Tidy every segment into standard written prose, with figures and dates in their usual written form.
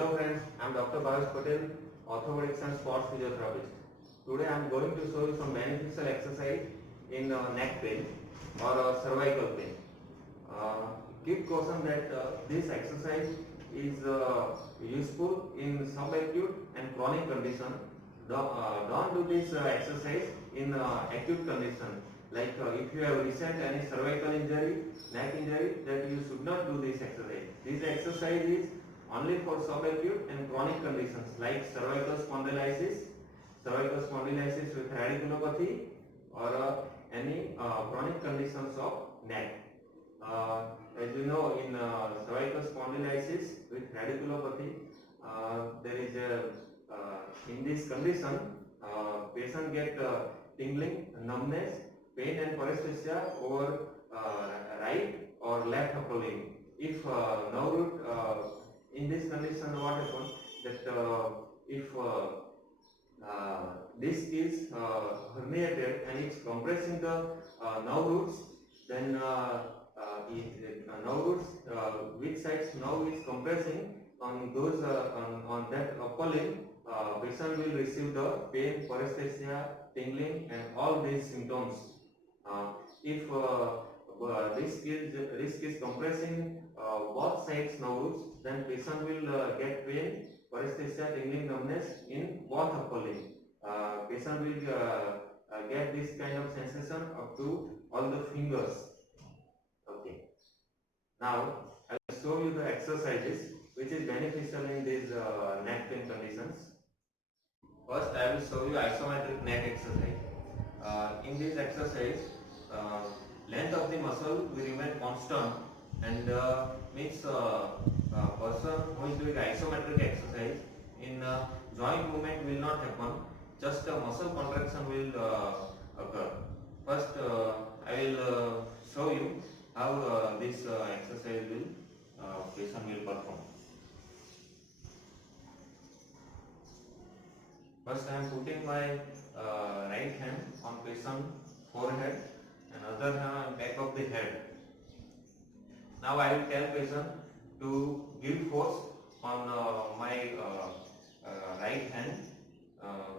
Hello friends, I am Dr. Bhavesh Patel, orthopedics and sports physiotherapist. Today I am going to show you some beneficial exercise in neck pain or cervical pain. Keep caution that this exercise is useful in subacute and chronic condition. Don't do this exercise in acute condition. Like if you have recent any cervical injury, neck injury, that you should not do this exercise. This exercise is only for subacute and chronic conditions like cervical spondylitis with radiculopathy, or any chronic conditions of neck. As you know, in cervical spondylitis with radiculopathy, there is a in this condition, patient get tingling, numbness, pain and paresthesia over right or left upper limb. If nerve root in this condition, what happens that if disc is herniated and it's compressing the nerve roots, then nerve roots, which sides nerve is compressing on those on that upper limb, patient will receive the pain, paresthesia, tingling, and all these symptoms. If disc is compressing both sides nerve roots, then patient will get pain, paresthesia, tingling, numbness in both upper limb. Patient will get this kind of sensation up to all the fingers. Okay. Now I will show you the exercises which is beneficial in these neck pain conditions. First, I will show you isometric neck exercise. In this exercise, length of the muscle will remain constant, and means person who is doing isometric exercise, in joint movement will not happen, just a muscle contraction will occur. First, I will show you how this exercise will patient will perform. First, I am putting my right hand on patient forehead and other hand on back of the head. Now I will tell patient to give force on my right hand.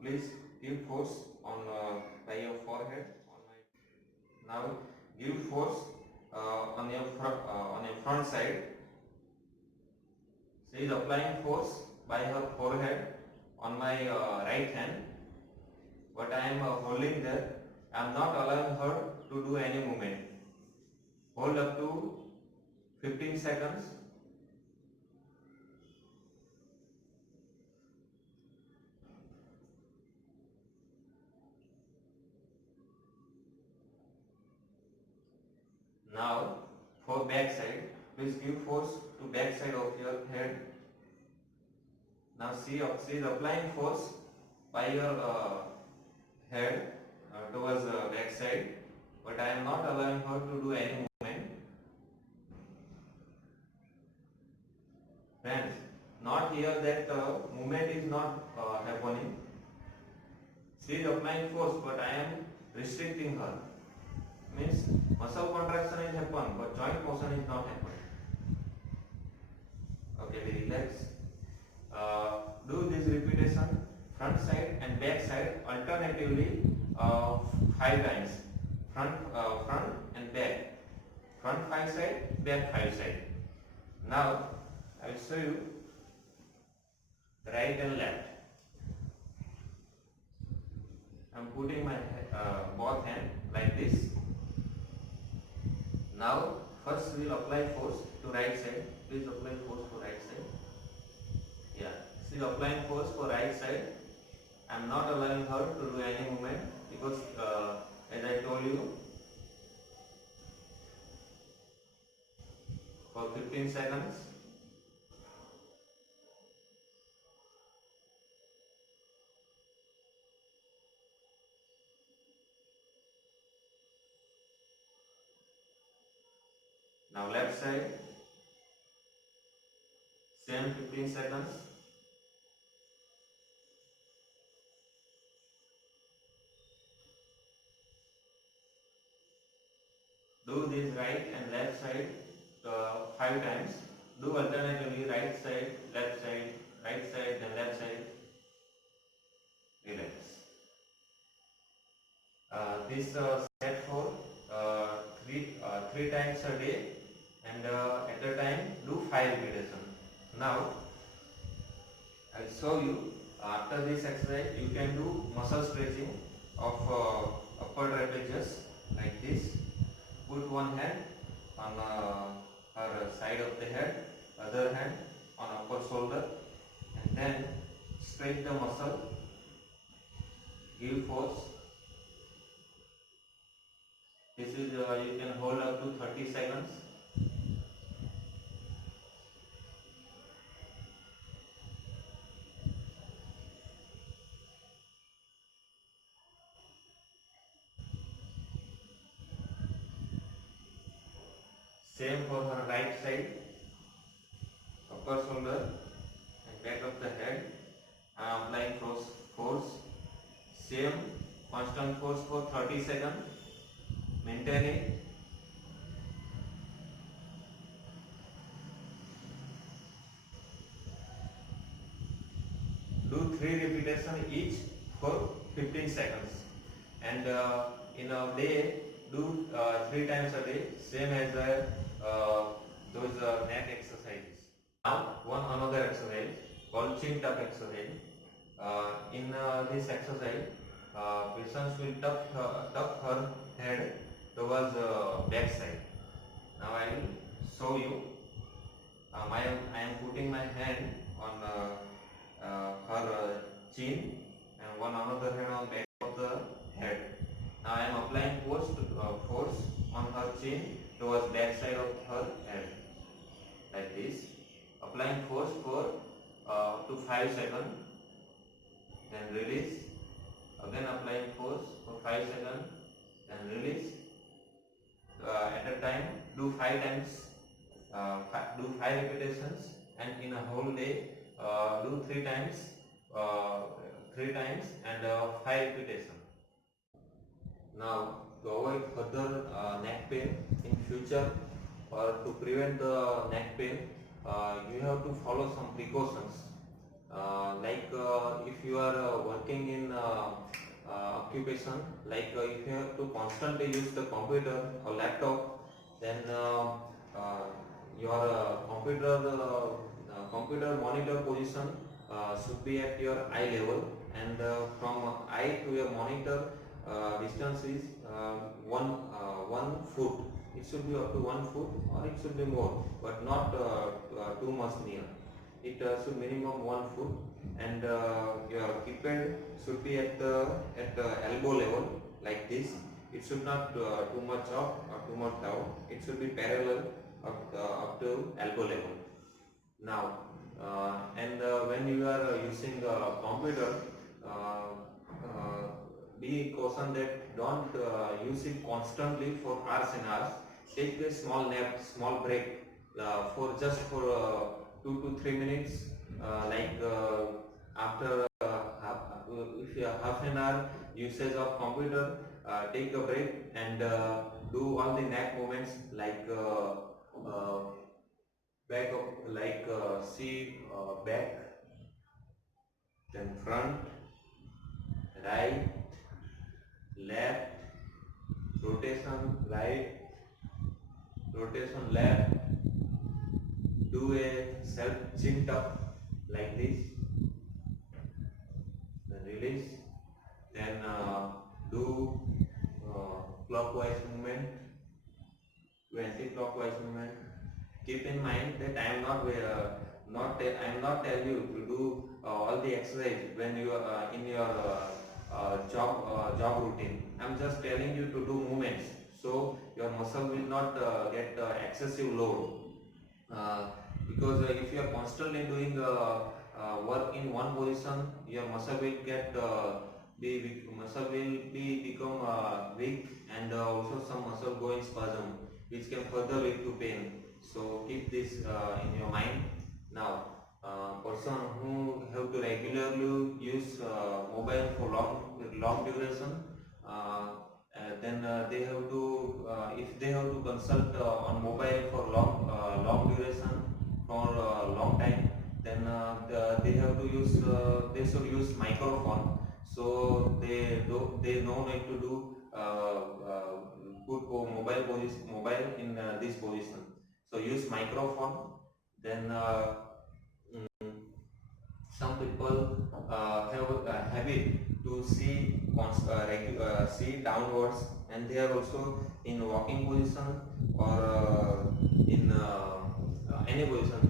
Please give force on by your forehead. Now give force on your front side. She is applying force by her forehead on my right hand, but I am holding there. I am not allowing her to do any movement. Hold up to 15 seconds. Now for back side, please give force to back side of your head. Now she is applying force by your head towards the back side, but I am not allowing her to do any movement. Friends, not here that movement is not happening. She is applying force, but I am restricting her. Means muscle contraction is happen, but joint motion is not happening. Okay, we relax. Do this repetition front side and back side alternatively 5 times. Front and back. Front 5 side, back 5 side. Now I will show you right and left. I am putting my both hand like this. Now first we will apply force to right side. Please apply force for right side. Yeah, she is applying force for right side. I am not allowing her to do any movement because as I told you, for 15 seconds. Now left side, same 15 seconds. Do this right and left side 5 times. Do alternatively right side, left side, this set for three times a day, and at a time do 5 repetition. Now I'll show you. After this exercise you can do muscle stretching of upper trapezius like this. Put one hand on her side of the head, other hand on upper shoulder, and then stretch the muscle, give force. This is you can hold up to 30 seconds. Same for her right side, upper shoulder and back of the head. I am applying force. Same constant force for 30 seconds. Maintain it. Do 3 repetitions each for 15 seconds. And in a day, do 3 times a day, same as those neck exercises. Now, one another exercise called chin tuck exercise. In this exercise, patients will tuck her head towards back side. Now I will show you. I am putting my hand on her chin and one another hand on back of the head. Now I am applying force on her chin towards back side of her head like this. Applying force for to 5 seconds, then release. Again applying force for 5 seconds, then release. At a time, do 5 times, do 5 repetitions, and in a whole day, do 3 times, and 5 repetitions. Now, to avoid further neck pain in future, or to prevent the neck pain, you have to follow some precautions. Like if you are working in occupation, like if you have to constantly use the computer or laptop, then your computer monitor position should be at your eye level, and from eye to your monitor distance is 1 foot. It should be up to 1 foot, or it should be more, but not too much near. It should minimum 1 foot, and your keypad should be at the elbow level like this. It should not too much up or too much down. It should be parallel up to elbow level. Now, and when you are using the computer, be cautioned that don't use it constantly for hours and hours. Take a small nap, small break for just for 2 to 3 minutes, like after if you have half an hour usage of computer, take a break and do all the neck movements like back of, like back, then front, right, left, rotation right, rotation left. Do a self chin tuck like this, then release, then do clockwise movement, do anti-clockwise movement. Keep in mind that I am not telling you to do all the exercise when you are in your job routine. I am just telling you to do movements, so your muscle will not get excessive load. Because if you are constantly doing work in one position, your muscle will get muscle will become weak, and also some muscle go in spasm, which can further lead to pain. So keep this in your mind. Now, person who have to regularly use mobile for long duration, then they have to if they have to consult on mobile for long duration for long time, then they have to use they should use microphone, so they no need to do put mobile in this position. So use microphone. Then some people have a habit to see downwards, and they are also in walking position or in any position.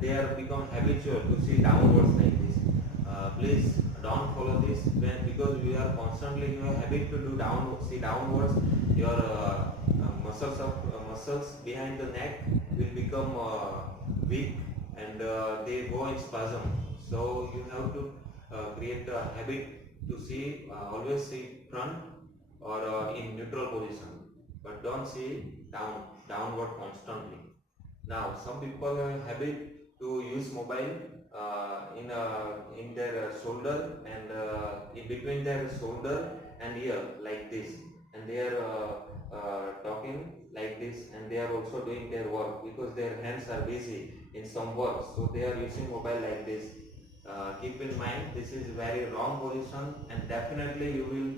They are become habitual to see downwards like this. Please don't follow this because you are constantly in your habit to see downwards. Your muscles behind the neck will become weak, and they go in spasm. So you have to create a habit to see always see front or in neutral position, but don't see downward constantly. Now some people have a habit to use mobile in their shoulder and in between their shoulder and ear like this, and they are talking like this, and they are also doing their work because their hands are busy in some work, so they are using mobile like this. Keep in mind this is very wrong position, and definitely you will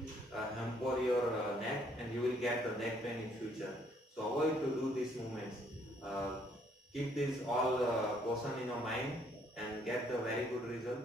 hamper your neck, and you will get the neck pain in future. So avoid to do these movements. uh, Keep this all portion in your mind and get the very good result.